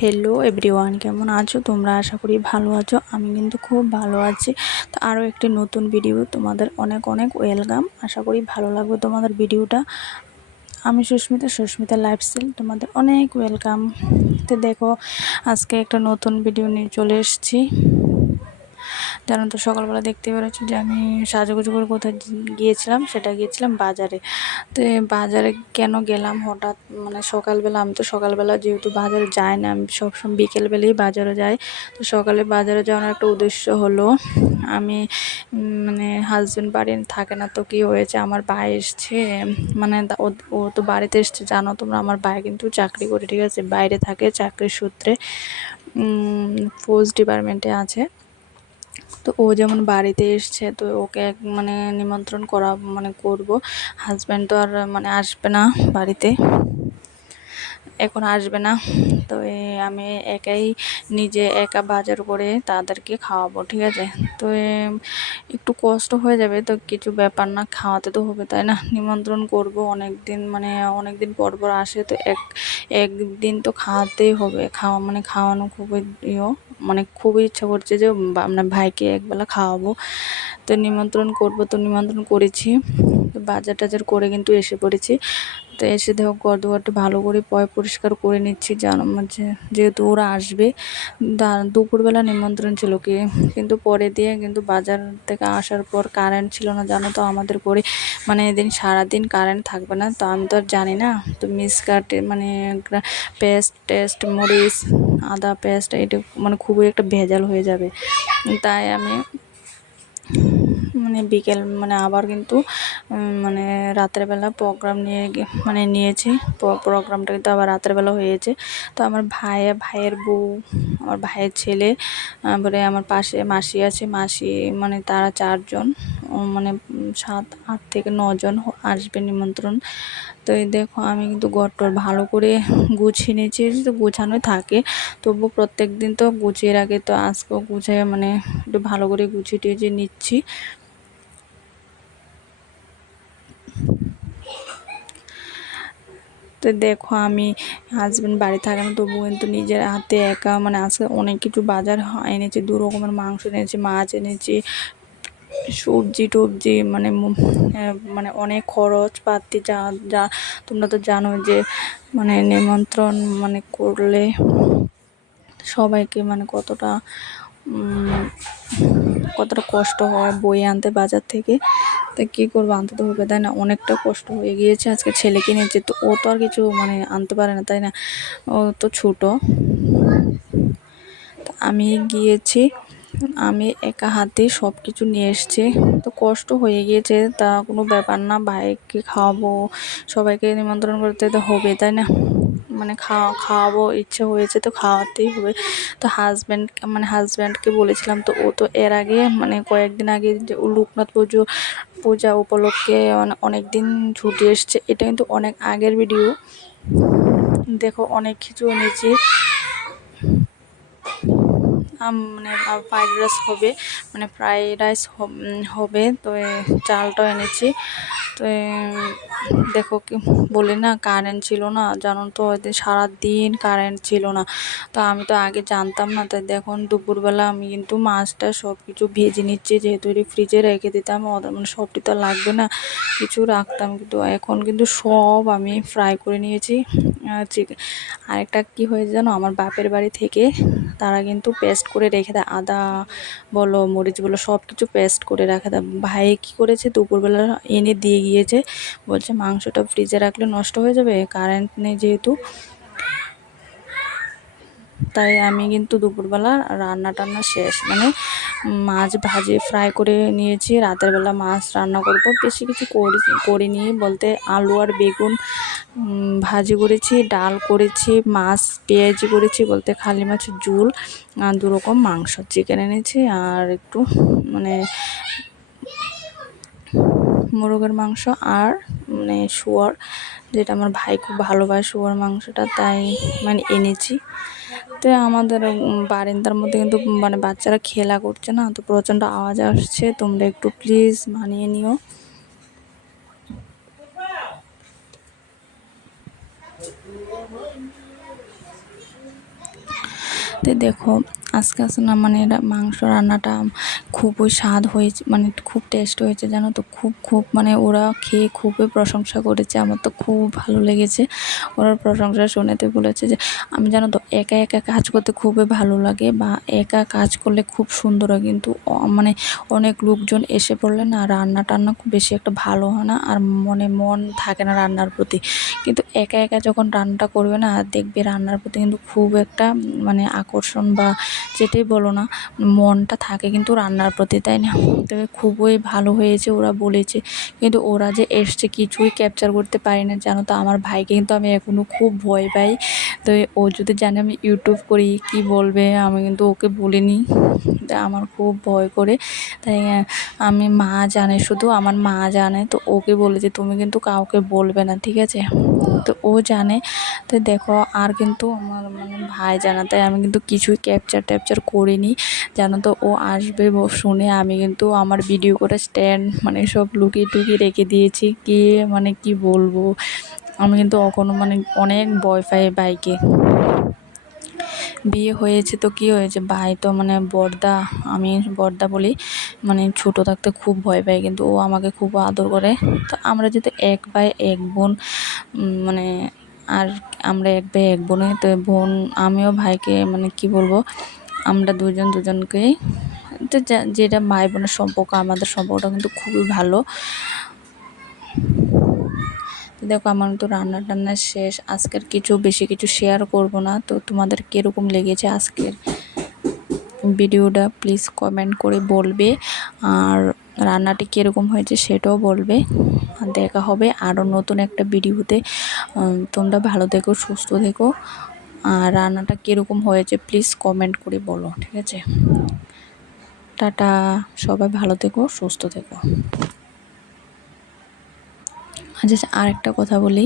Hello everyone, কেমন আছো তোমরা? আশা করি ভালো আছো। আমি কিন্তু খুব ভালো আছি। তো আরও একটি নতুন ভিডিও তোমাদের অনেক অনেক ওয়েলকাম। আশা করি ভালো লাগবে তোমাদের ভিডিওটা। আমি সুস্মিতা লাইফস্টাইল, তোমাদের অনেক ওয়েলকাম। তো দেখো, আজকে একটা নতুন ভিডিও নিয়ে চলে এসেছি। জানো তো, সকালবেলা দেখতে পেরেছি যে আমি সাজুগুজু করে কোথায় গিয়েছিলাম, সেটা গিয়েছিলাম বাজারে। তো বাজারে কেন গেলাম হঠাৎ, মানে সকালবেলা, আমি তো সকালবেলা যেহেতু বাজারে যাই না, আমি সবসময় বিকেলবেলাই বাজারে যাই। তো সকালে বাজারে যাওয়ার একটা উদ্দেশ্য হলো, আমি মানে হাজব্যান্ড বাড়ি থাকে না, তো কী হয়েছে, আমার ভাই এসছে, মানে ও তো বাড়িতে এসছে। জানো তোমরা, আমার ভাই কিন্তু চাকরি করে, ঠিক আছে, বাইরে থাকে চাকরির সূত্রে, পোস্ট ডিপার্টমেন্টে আছে। তো ও যেমন বাড়িতে এসছে, তো ওকে মানে নিমন্ত্রণ করা মানে করব। হাজব্যান্ড তো আর মানে আসবে না বাড়িতে, এখন আসবে না। তো আমি একাই নিজে একা বাজার করে তাদেরকে খাওয়াবো, ঠিক আছে। তো একটু কষ্ট হয়ে যাবে, তো কিছু ব্যাপার না, খাওয়াতে তো হবে, তাই না? নিমন্ত্রণ করব, অনেক দিন মানে অনেক দিন পর পর আসে, তো একদিন তো খাওয়াতেই হবে। খাওয়ানো খুবই মানে খুবই ইচ্ছা করছে যে মানে ভাইকে একবেলা খাওয়াবো, তো নিমন্ত্রণ করব। তো নিমন্ত্রণ করেছি, তো বাজার টাজার করে কিন্তু এসে পড়েছি। তো এসে দেখো, ঘর দুয়ারটা ভালো করে পরিষ্কার করে নিচ্ছি, যেহেতু ওরা আসবে। দুপুরবেলা নিমন্ত্রণ ছিল কিন্তু পরে দিয়ে কিন্তু বাজার থেকে আসার পর কারেন্ট ছিল না, জানো তো আমাদের করে, মানে এদিন সারাদিন কারেন্ট থাকবে না। তো আমি তো আর জানি না, তো মিক্সকার্টে মানে পেস্ট মরিচ আদা পেস্ট, এটা মানে খুবই একটা ভেজাল হয়ে যাবে। তাই আমি মানে বিকেল মানে আবার কিন্তু মানে রাতের বেলা প্রোগ্রাম নিয়েছি। প্রোগ্রামটা কিন্তু আবার রাতের বেলা হয়েছে। তো আমার ভাইয়ের বউ, আমার ভাইয়ের ছেলে, তারপরে আমার পাশে মাসি আছে, মাসি মানে তারা 4 জন, মানে 7, 8 থেকে 9 জন আসবে নিমন্ত্রণ। তো এই দেখো, আমি কিন্তু ঘরটর ভালো করে গুছিয়ে নিয়েছি, তো গোছানোই থাকে, তবু প্রত্যেক দিন তো গুছিয়ে রাখে। তো আজকেও গুছিয়ে মানে একটু ভালো করে গুছিয়ে টুছিয়ে নিচ্ছি। তো দেখো, আমি হাজব্যান্ড বাড়ি থাকে না, তবু কিন্তু নিজের হাতে একা মানে আজকে অনেক কিছু বাজার এনেছি, 2 রকমের মাংস এনেছি, মাছ এনেছি, সবজি টবজি, মানে মানে অনেক খরচ পাতি, যা যা তোমরা তো জানো যে মানে নিমন্ত্রণ মানে করলে সবাইকে মানে কতটা কষ্ট হয় বই আনতে বাজার থেকে। তো কী করবো, আনতে তো হবে, তাই না? অনেকটা কষ্ট হয়ে গিয়েছে। আজকে ছেলেকে নিয়েছে, তো ও তো আর কিছু মানে আনতে পারে না, তাই না? ও তো ছোটো। আমি গিয়েছি, আমি একা হাতে সব কিছু নিয়ে এসেছি। তো কষ্ট হয়ে গিয়েছে, তা কোনো ব্যাপার না, ভাইকে খাওয়াবো, সবাইকে নিমন্ত্রণ করতে তো হবে, তাই না? মানে খাওয়াবো, ইচ্ছে হয়েছে তো খাওয়াতেই হবে। তো হাজব্যান্ডকে বলেছিলাম, তো ও তো এর আগে মানে কয়েকদিন আগে যে লোকনাথ পূজা উপলক্ষে অনেক দিন ছুটি এসছে। এটা কিন্তু অনেক আগের ভিডিও। দেখো, অনেক কিছু এনেছি, মানে ফ্রাইড রাইস হবে, তো চালটাও এনেছি। তো দেখো, কি বলি না, কারেন্ট ছিল না, জানো তো, ওইদিন সারাদিন কারেন্ট ছিল না। তো আমি তো আগে জানতাম না, তাই দেখুন দুপুরবেলা আমি কিন্তু মাছটা সব কিছু ভেজে নিচ্ছি, যেহেতু ফ্রিজে রেখে দিতাম, মানে সবটি তো লাগবে না, কিছু রাখতাম, কিন্তু এখন কিন্তু সব আমি ফ্রাই করে নিয়েছি। চিকেন আরেকটা কি হয়েছে জানো, আমার বাপের বাড়ি থেকে তারা কিন্তু পেস্ট করে রেখে দেয়, আদা বলো মরিচ বলো সব কিছু পেস্ট করে রাখে দেয়। ভাই কী করেছে, দুপুরবেলা এনে দিয়ে গিয়েছে, বলছে মাংসটা ফ্রিজে রাখলে নষ্ট হয়ে যাবে, কারেন্ট নেই যেহেতু। তাই আমি কিন্তু দুপুরবেলা রান্না টান্না শেষ, মানে মাছ ভাজি ফ্রাই করে নিয়েছি, রাতের বেলা মাছ রান্না করব। বেশি কিছু করিনি বলতে, আলু আর বেগুন ভাজি করেছি, ডাল করেছি, মাছ পেঁয়াজি করেছি বলতে, খালি মাছের ঝোল, আর 2 রকম মাংস, চিকেন এনেছি, আর একটু মানে মোরগের মাংস আর মানে শুয়োর, যেটা আমার ভাই খুব ভালোবাসে শুয়োর মাংসটা, তাই মানে এনেছি। তো আমাদের বারান্দার মধ্যে কিন্তু মানে বাচ্চারা খেলা করছে না, তো প্রচণ্ড আওয়াজ আসছে, তোমরা একটু প্লিজ মানিয়ে নিও। তো দেখো আজকে না মানে মাংস রান্নাটা খুবই স্বাদ হয়েছে, মানে খুব টেস্ট হয়েছে জানো তো, খুব মানে ওরা খেয়ে খুবই প্রশংসা করেছে, আমার তো খুব ভালো লেগেছে। ওরা প্রশংসা শুনেতে বলেছে যে আমি জানো তো একা একা কাজ করতে খুবই ভালো লাগে, বা একা কাজ করলে খুব সুন্দর হয়, কিন্তু মানে অনেক লোকজন এসে পড়লে না রান্না টান্না খুব বেশি একটা ভালো হয় না, আর মন থাকে না রান্নার প্রতি। কিন্তু একা একা যখন রান্নাটা করবে না দেখবে রান্নার প্রতি কিন্তু খুব একটা মানে আকর্ষণ বা যেটাই বলো না, মনটা থাকে কিন্তু রান্নার প্রতি, তাই না? তবে খুবই ভালো হয়েছে ওরা বলেছে, কিন্তু ওরা যে এসছে কিছুই ক্যাপচার করতে পারি না জানো তো। আমার ভাইকে কিন্তু আমি এখনও খুব ভয় পাই, তো ও যদি জানে আমি ইউটিউব করি কি বলবে, আমি কিন্তু ওকে বলিনি, তাই আমার খুব ভয় করে। তাই আমি মা জানে, শুধু আমার মা জানে, তো ওকে বলেছে তুমি কিন্তু কাউকে বলবে না, ঠিক আছে? তো ও জানে। তো দেখো আর কিন্তু আমার মানে ভাই জানা, তাই আমি কিন্তু কিছুই ক্যাপচার করিনি জানো তো। ও আসবে শুনে আমি কিন্তু আমার ভিডিও করে স্ট্যান্ড মানে সব লুকিয়ে টুকিয়ে রেখে দিয়েছি, কি মানে কি বলবো, আমি কিন্তু কখনো মানে অনেক ভয় পাই ভাইকে। বিয়ে হয়েছে তো কি হয়েছে, ভাই তো মানে বড়দা, আমি বড়দা বলি, মানে ছোটো থাকতে খুব ভয় পাই, কিন্তু ও আমাকে খুব আদর করে। তো আমরা যেহেতু এক ভাই এক বোন, মানে আর আমরা এক ভাই এক বোনে, তো বোন আমিও ভাইকে মানে কি বলবো, আমরা দুজনকেই তো যেটা ভাই বোনের সম্পর্ক, আমাদের সম্পর্কটা কিন্তু খুবই ভালো। দেখো আমার তো রান্না টান্না শেষ, আজকের বেশি কিছু শেয়ার করব না। তো তোমাদের কীরকম লেগেছে আজকের ভিডিওটা প্লিজ কমেন্ট করে বলবে, আর রান্নাটি কীরকম হয়েছে সেটাও বলবে। আর দেখা হবে আরও নতুন একটা ভিডিওতে। তোমরা ভালো থেকো, সুস্থ থেকো, আর রান্নাটা কীরকম হয়েছে প্লিজ কমেন্ট করে বলো, ঠিক আছে? টাটা, সবাই ভালো থেকো, সুস্থ থেকো। আচ্ছা আরেকটা কথা বলি,